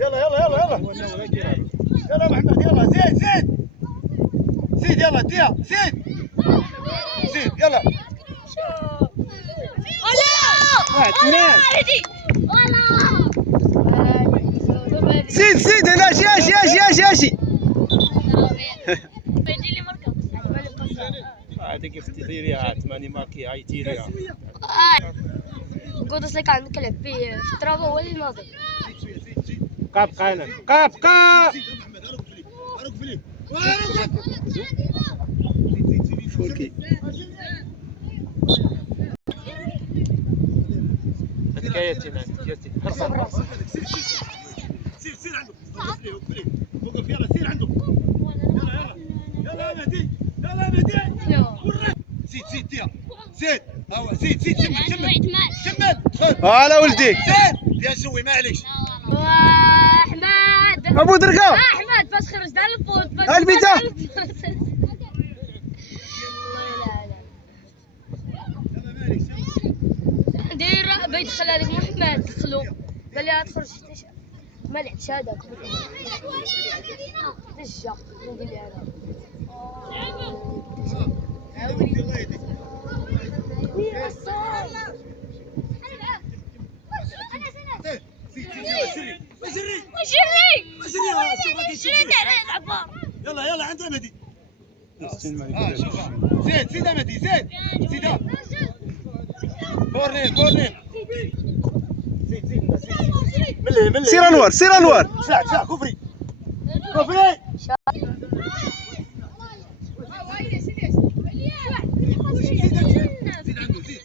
يلا يلا يلا يلا يلا محمد يلا زيد زيد زيد يلا ديا زيد زيد يلا زيد زيد انا اشي اشي اشي اشي اشي هذيك اختي ديريها ثماني ماكي هاي تيريها القدس اللي كان نكلب فيه في التراب هو اللي ناضل كاب قانا كاب كاب فوركي كايتنا كايتي سير سير عنده وقف يلا سير عنده يلا يلا يلا مهدي يلا مهدي زيد زيد ديها زيد هو زيد زيد كمل هلا ولدي زيد يا سوي ما عليكش احمد ابو درقه احمد بس خرج دار الفوت بس البيتزا دير بيدخل عليك محمد دخلو قال لي تخرج ما لعبش هذاك دجا نقول لي انا يلا يلا عند مهدي زيد زيد مهدي زيد زيد كورنير كورنير زيد زيد ملي سير انوار سير انوار ساعد ساعد كفري كفري زيد عنده زيد